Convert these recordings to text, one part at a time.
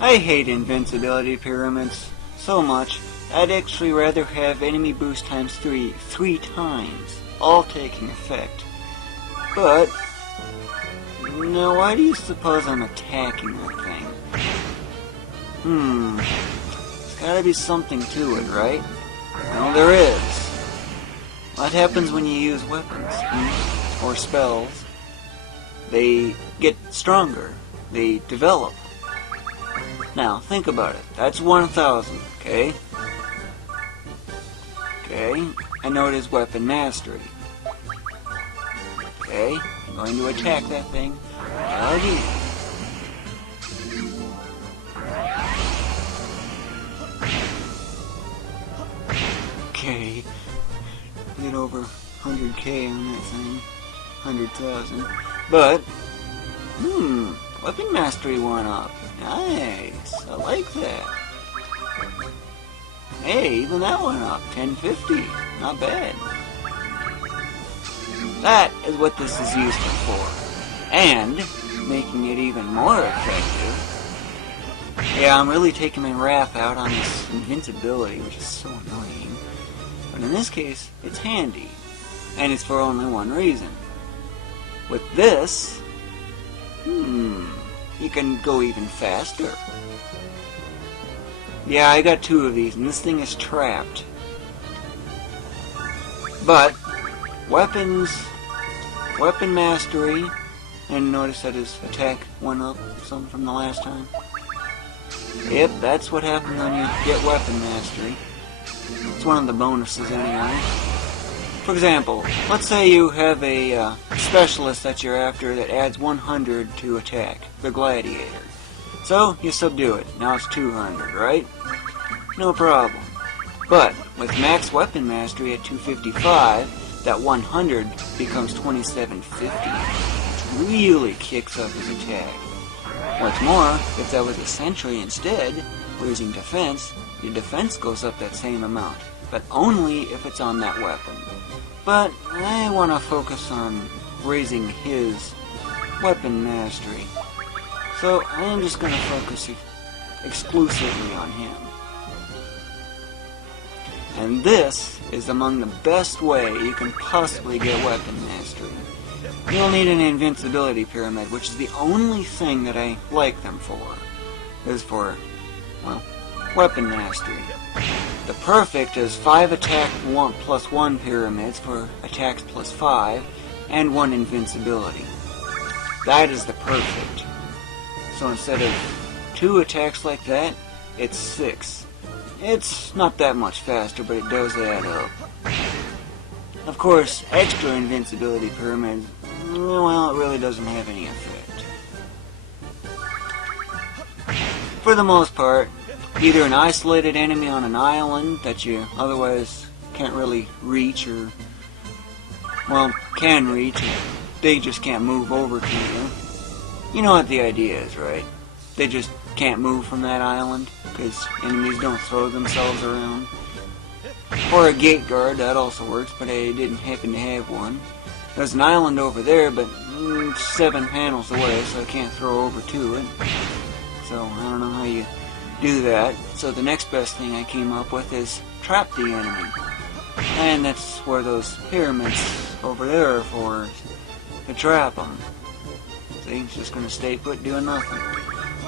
I hate invincibility pyramids so much, I'd actually rather have enemy boost times 3, 3 times, all taking effect. But, now why do you suppose I'm attacking that thing? There's gotta be something to it, right? Well, there is. What happens when you use weapons, or spells? They get stronger. They develop. Now, think about it. That's 1,000, okay? Okay, I know it is weapon mastery. Okay, I'm going to attack that thing again. Okay, get over 100k on that thing. 100,000. But, weapon mastery went up. Nice, I like that. Hey, even that went up. 1050, not bad. That is what this is useful for. And, making it even more effective. Yeah, I'm really taking my wrath out on this invincibility, which is so annoying. But in this case, it's handy. And it's for only one reason. With this, you can go even faster. Yeah, I got 2 of these, and this thing is trapped. But, weapon mastery, and notice that his attack went up some from the last time. Yep, that's what happens when you get weapon mastery. It's one of the bonuses anyway. For example, let's say you have a specialist that you're after that adds 100 to attack, the gladiator. So, you subdue it. Now it's 200, right? No problem. But, with max weapon mastery at 255, that 100 becomes 2750, which really kicks up his attack. What's more, if that was a sentry instead, losing defense, your defense goes up that same amount, but only if it's on that weapon. But I want to focus on raising his weapon mastery. So I'm just going to focus exclusively on him. And this is among the best way you can possibly get weapon mastery. You'll need an invincibility pyramid, which is the only thing that I like them for. Is for, well, weapon mastery. The perfect is 5 attack 1 plus 1 pyramids for attacks plus 5, and 1 invincibility. That is the perfect. So instead of 2 attacks like that, it's 6. It's not that much faster, but it does add up. Of course, extra invincibility pyramids, well, it really doesn't have any effect. For the most part, either an isolated enemy on an island that you otherwise can't really reach, or, well, can reach, they just can't move over to you. You know what the idea is, right? They just can't move from that island, because enemies don't throw themselves around. Or a gate guard, that also works, but I didn't happen to have one. There's an island over there, but 7 panels away, so I can't throw over to it. So I don't know how you do that. So the next best thing I came up with is trap the enemy. And that's where those pyramids over there are for, to trap them. See, it's just going to stay put doing nothing.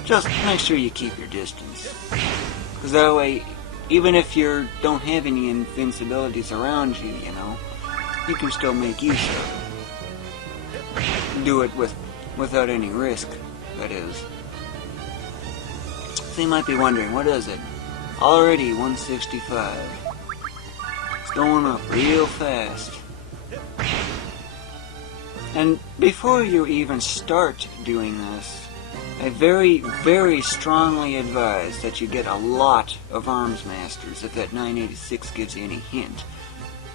Just make sure you keep your distance. Because that way, even if you don't have any invincibilities around you, you know, you can still make use of it. Do it without any risk, that is. So you might be wondering, what is it? Already 165. It's going up real fast. And before you even start doing this, I very, very strongly advise that you get a lot of armsmasters if that 986 gives you any hint.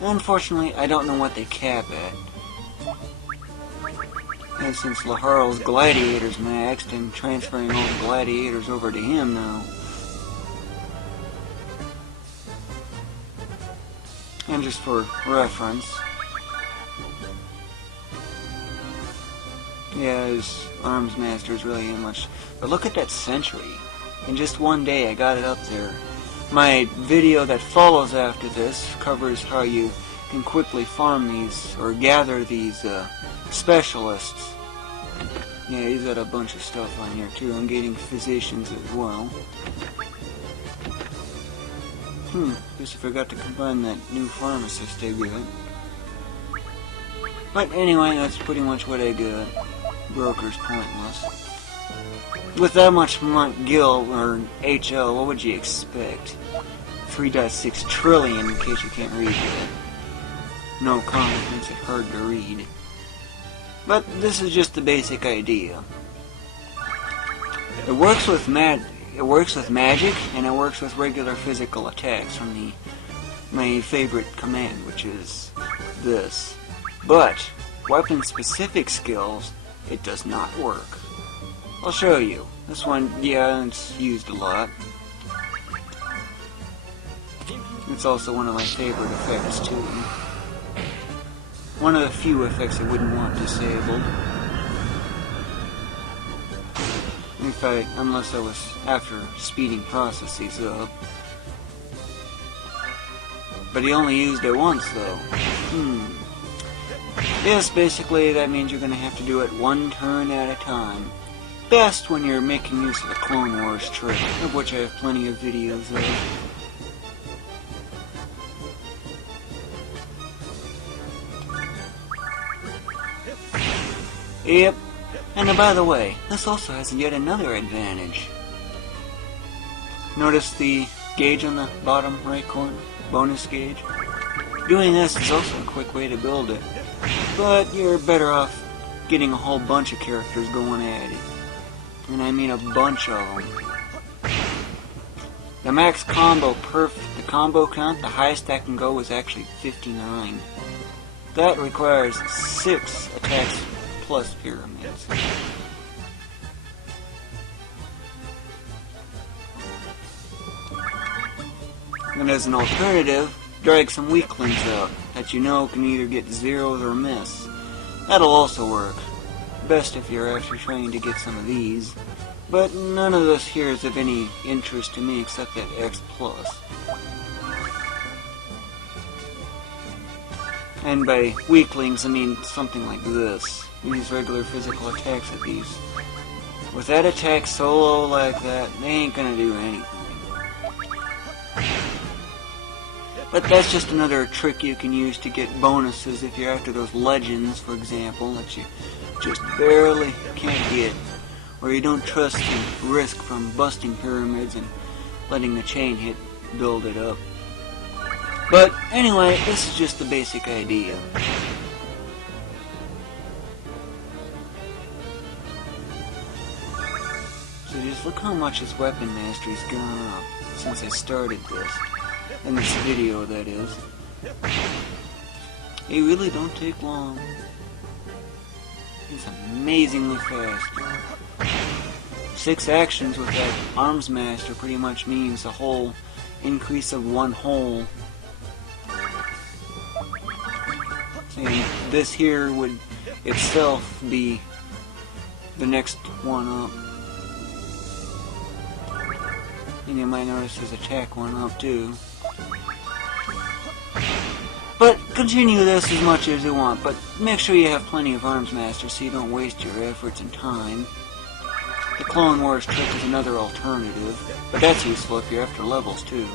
Unfortunately, I don't know what they cap at. And since Laharl's gladiators maxed, I'm transferring all the gladiators over to him now. And just for reference, yeah, his armsmaster is really ain't much. But look at that sentry. In just one day I got it up there. My video that follows after this covers how you can quickly farm these, or gather these specialists. Yeah, he's got a bunch of stuff on here too. I'm getting physicians as well. Guess I forgot to combine that new pharmacist I got. But anyway, that's pretty much what I got. Broker's pointless. With that much gil, or HL, what would you expect? 3.6 trillion, in case you can't read that. No comment makes it hard to read. But this is just the basic idea. It works with magic, and it works with regular physical attacks from my favorite command, which is this. But weapon-specific skills, it does not work. I'll show you. This one, yeah, it's used a lot. It's also one of my favorite effects too. One of the few effects I wouldn't want disabled. Unless I was after speeding processes up. But he only used it once though. Yes, basically that means you're going to have to do it one turn at a time. Best when you're making use of the Clone Wars trick, of which I have plenty of videos of. Yep. And by the way, this also has yet another advantage. Notice the gauge on the bottom right corner? Bonus gauge? Doing this is also a quick way to build it. But you're better off getting a whole bunch of characters going at it. And I mean a bunch of them. The max combo the combo count, the highest that can go is actually 59. That requires 6 attacks plus pyramids. And as an alternative, drag some weaklings out that you know can either get zeros or miss. That'll also work. Best if you're actually trying to get some of these. But none of this here is of any interest to me except that X+. And by weaklings, I mean something like this. Use regular physical attacks at these. With that attack solo like that, they ain't gonna do anything. But that's just another trick you can use to get bonuses if you're after those legends, for example, that you just barely can't get. Or you don't trust the risk from busting pyramids and letting the chain hit build it up. But anyway, this is just the basic idea. So just look how much his weapon mastery's gone up since I started this. In this video, that is. They really don't take long. He's amazingly fast. 6 actions with that armsmaster pretty much means a whole increase of 1 whole. And this here would itself be the next one up. And you might notice his attack went up too. But continue this as much as you want, but make sure you have plenty of armsmasters so you don't waste your efforts and time. The Clone Wars trick is another alternative, but that's useful if you're after levels too.